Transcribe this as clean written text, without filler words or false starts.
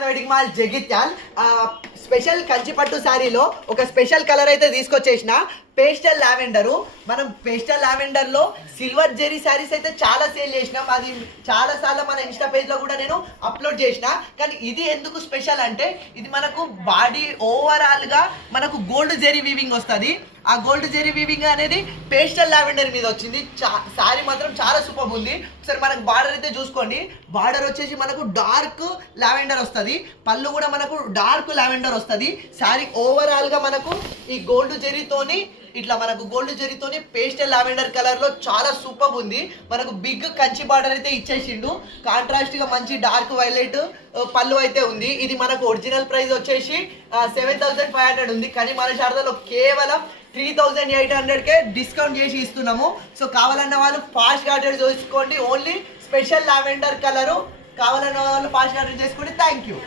Sharada wedding mall Jagtial special Kanchipattu శారీలో ఒక special colour అయితే తీసుకొచ్చేసిన పేస్టల్ లావెండరు. మనం పేస్టల్ లావెండర్ లో సిల్వర్ జెరీ శారీస్ అయితే చాలా సేల్ చేసినాం. అది చాలా సార్లు మన ఇన్స్టా పేజ్ లో కూడా నేను అప్లోడ్ చేసిన. కానీ ఇది ఎందుకు స్పెషల్ అంటే ఇది మనకు బాడీ ఓవరాల్ గా మనకు గోల్డ్ జెరీ వీవింగ్ వస్తుంది. ఆ గోల్డ్ జెరీ వీవింగ్ అనేది పేస్టల్ లావెండర్ మీద వచ్చింది. శారీ మాత్రం చాలా సూపర్ ఉంది. ఒకసారి మనకు బార్డర్ అయితే చూసుకోండి. బార్డర్ వచ్చేసి మనకు డార్క్ లావెండర్ వస్తుంది. పళ్ళు కూడా మనకు డార్క్ లావెండర్ వస్తుంది. శారీ ఓవరాల్ గా మనకు ఈ గోల్డ్ జెరీతోని ఇట్లా మనకు గోల్డ్ జెరీతోని పేస్టల్ లావెండర్ కలర్ లో చాలా సూపర్ ఉంది. మనకు బిగ్ కంచి బార్డర్ అయితే ఇచ్చేసిండు. కాంట్రాస్ట్ గా మంచి డార్క్ వైలెట్ పళ్ళు అయితే ఉంది. ఇది మనకు ఒరిజినల్ ప్రైస్ వచ్చేసి 7,500 ఉంది. కానీ మన శారదాలో కేవలం 3,800కే డిస్కౌంట్ చేసి ఇస్తున్నాము. సో కావాలన్న వాళ్ళు ఫాస్ట్ ఆర్డర్ చేసుకోండి. ఓన్లీ స్పెషల్ లావెండర్ కలరు కావాలన్న వాళ్ళు ఫాస్ట్ ఆర్డర్ చేసుకోండి. Thank you.